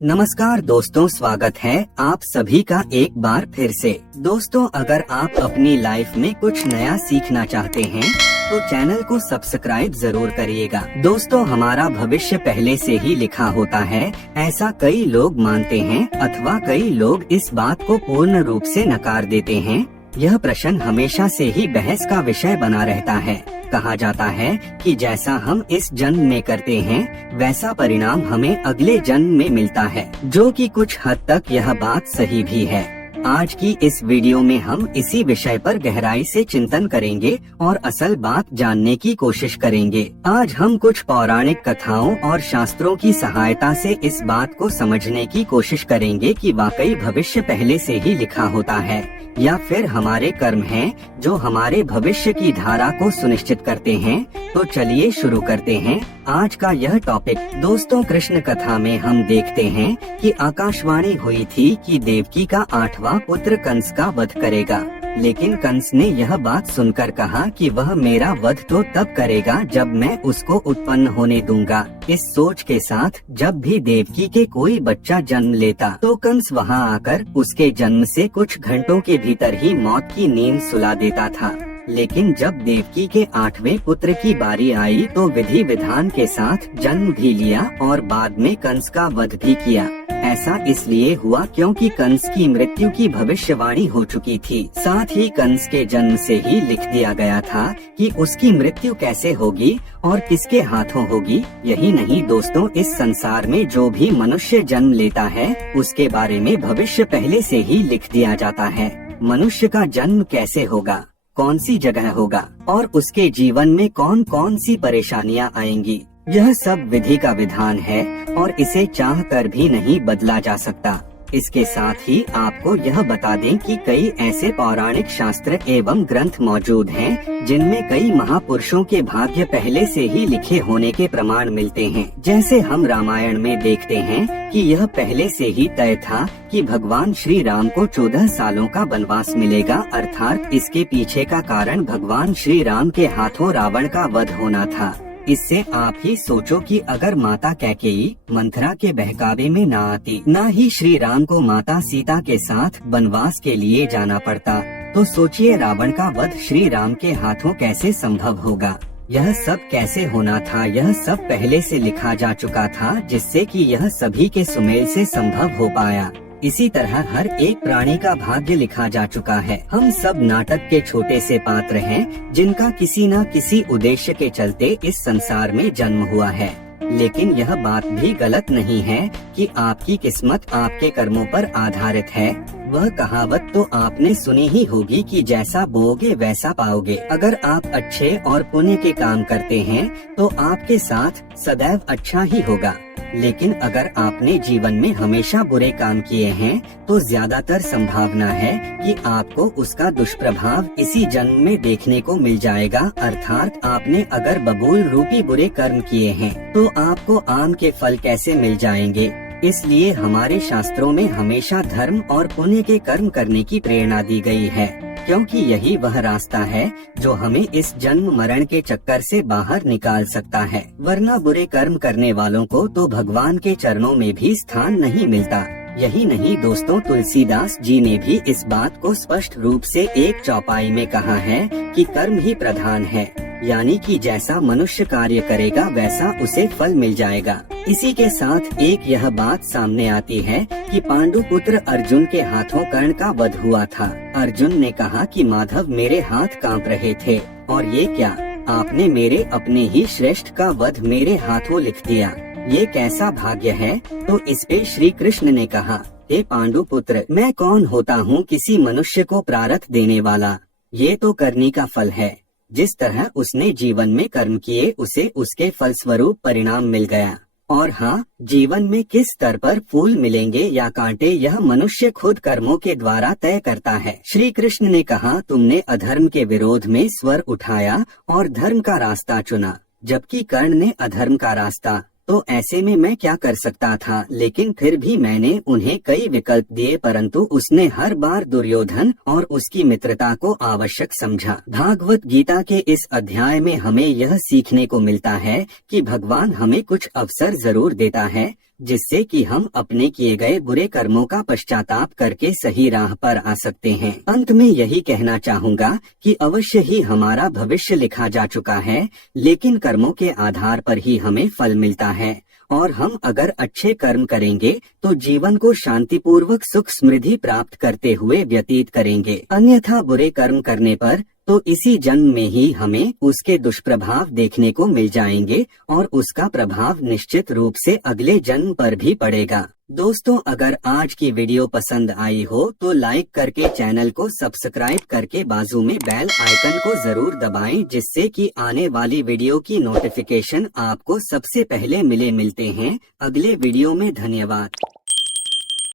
नमस्कार दोस्तों, स्वागत है आप सभी का एक बार फिर से। दोस्तों, अगर आप अपनी लाइफ में कुछ नया सीखना चाहते हैं तो चैनल को सब्सक्राइब जरूर करिएगा। दोस्तों, हमारा भविष्य पहले से ही लिखा होता है, ऐसा कई लोग मानते हैं अथवा कई लोग इस बात को पूर्ण रूप से नकार देते हैं। यह प्रश्न हमेशा से ही बहस का विषय बना रहता है। कहा जाता है कि जैसा हम इस जन्म में करते हैं वैसा परिणाम हमें अगले जन्म में मिलता है, जो कि कुछ हद तक यह बात सही भी है। आज की इस वीडियो में हम इसी विषय पर गहराई से चिंतन करेंगे और असल बात जानने की कोशिश करेंगे। आज हम कुछ पौराणिक कथाओं और शास्त्रों की सहायता से इस बात को समझने की कोशिश करेंगे कि वाकई भविष्य पहले से ही लिखा होता है या फिर हमारे कर्म हैं जो हमारे भविष्य की धारा को सुनिश्चित करते हैं। तो चलिए शुरू करते हैं आज का यह टॉपिक। दोस्तों, कृष्ण कथा में हम देखते हैं कि आकाशवाणी हुई थी कि देवकी का 8वां पुत्र कंस का वध करेगा, लेकिन कंस ने यह बात सुनकर कहा कि वह मेरा वध तो तब करेगा जब मैं उसको उत्पन्न होने दूंगा। इस सोच के साथ जब भी देवकी के कोई बच्चा जन्म लेता तो कंस वहां आकर उसके जन्म से कुछ घंटों के भीतर ही मौत की नींद सुला देता था। लेकिन जब देवकी के 8वें पुत्र की बारी आई तो विधि विधान के साथ जन्म भी लिया और बाद में कंस का वध भी किया। ऐसा इसलिए हुआ क्योंकि कंस की मृत्यु की भविष्यवाणी हो चुकी थी। साथ ही कंस के जन्म से ही लिख दिया गया था कि उसकी मृत्यु कैसे होगी और किसके हाथों होगी। यही नहीं दोस्तों, इस संसार में जो भी मनुष्य जन्म लेता है उसके बारे में भविष्य पहले से ही लिख दिया जाता है। मनुष्य का जन्म कैसे होगा, कौन सी जगह होगा और उसके जीवन में कौन कौन सी परेशानियां आएंगी, यह सब विधि का विधान है और इसे चाह कर भी नहीं बदला जा सकता। इसके साथ ही आपको यह बता दें कि कई ऐसे पौराणिक शास्त्र एवं ग्रंथ मौजूद हैं जिनमें कई महापुरुषों के भाग्य पहले से ही लिखे होने के प्रमाण मिलते हैं। जैसे हम रामायण में देखते हैं कि यह पहले से ही तय था कि भगवान श्री राम को 14 सालों का वनवास मिलेगा, अर्थात इसके पीछे का कारण भगवान श्री राम के हाथों रावण का वध होना था। इससे आप ही सोचो कि अगर माता कैकेयी मंथरा के बहकावे में न आती, न ही श्री राम को माता सीता के साथ वनवास के लिए जाना पड़ता, तो सोचिए रावण का वध श्री राम के हाथों कैसे संभव होगा। यह सब कैसे होना था, यह सब पहले से लिखा जा चुका था, जिससे कि यह सभी के सुमेल से संभव हो पाया। इसी तरह हर एक प्राणी का भाग्य लिखा जा चुका है। हम सब नाटक के छोटे से पात्र हैं जिनका किसी न किसी उद्देश्य के चलते इस संसार में जन्म हुआ है। लेकिन यह बात भी गलत नहीं है कि आपकी किस्मत आपके कर्मों पर आधारित है। वह कहावत तो आपने सुनी ही होगी कि जैसा बोओगे वैसा पाओगे। अगर आप अच्छे और पुण्य के काम करते हैं तो आपके साथ सदैव अच्छा ही होगा, लेकिन अगर आपने जीवन में हमेशा बुरे काम किए हैं तो ज्यादातर संभावना है कि आपको उसका दुष्प्रभाव इसी जन्म में देखने को मिल जाएगा। अर्थात आपने अगर बबूल रूपी बुरे कर्म किए हैं तो आपको आम के फल कैसे मिल जाएंगे। इसलिए हमारे शास्त्रों में हमेशा धर्म और पुण्य के कर्म करने की प्रेरणा दी गई है, क्योंकि यही वह रास्ता है जो हमें इस जन्म मरण के चक्कर से बाहर निकाल सकता है। वरना बुरे कर्म करने वालों को तो भगवान के चरणों में भी स्थान नहीं मिलता। यही नहीं दोस्तों, तुलसीदास जी ने भी इस बात को स्पष्ट रूप से एक चौपाई में कहा है कि कर्म ही प्रधान है, यानी कि जैसा मनुष्य कार्य करेगा वैसा उसे फल मिल जाएगा। इसी के साथ एक यह बात सामने आती है कि पांडु पुत्र अर्जुन के हाथों कर्ण का वध हुआ था। अर्जुन ने कहा कि माधव मेरे हाथ कांप रहे थे और ये क्या, आपने मेरे अपने ही श्रेष्ठ का वध मेरे हाथों लिख दिया, ये कैसा भाग्य है। तो इस पे श्री कृष्ण ने कहा, हे पांडु पुत्र, मैं कौन होता हूँ किसी मनुष्य को प्रारब्ध देने वाला, ये तो करनी का फल है। जिस तरह उसने जीवन में कर्म किए उसे उसके फलस्वरूप परिणाम मिल गया। और हाँ, जीवन में किस स्तर पर फूल मिलेंगे या कांटे यह मनुष्य खुद कर्मों के द्वारा तय करता है। श्री कृष्ण ने कहा, तुमने अधर्म के विरोध में स्वर उठाया और धर्म का रास्ता चुना, जबकि कर्ण ने अधर्म का रास्ता। तो ऐसे में मैं क्या कर सकता था, लेकिन फिर भी मैंने उन्हें कई विकल्प दिए, परंतु उसने हर बार दुर्योधन और उसकी मित्रता को आवश्यक समझा। भागवत गीता के इस अध्याय में हमें यह सीखने को मिलता है कि भगवान हमें कुछ अवसर जरूर देता है, जिससे कि हम अपने किए गए बुरे कर्मों का पश्चाताप करके सही राह पर आ सकते हैं। अंत में यही कहना चाहूँगा कि अवश्य ही हमारा भविष्य लिखा जा चुका है, लेकिन कर्मों के आधार पर ही हमें फल मिलता है। और हम अगर अच्छे कर्म करेंगे तो जीवन को शांतिपूर्वक सुख समृद्धि प्राप्त करते हुए व्यतीत करेंगे। अन्यथा बुरे कर्म करने पर तो इसी जन्म में ही हमें उसके दुष्प्रभाव देखने को मिल जाएंगे और उसका प्रभाव निश्चित रूप से अगले जन्म पर भी पड़ेगा। दोस्तों, अगर आज की वीडियो पसंद आई हो तो लाइक करके चैनल को सब्सक्राइब करके बाजू में बेल आइकन को जरूर दबाएं, जिससे कि आने वाली वीडियो की नोटिफिकेशन आपको सबसे पहले मिलते हैं अगले वीडियो में। धन्यवाद।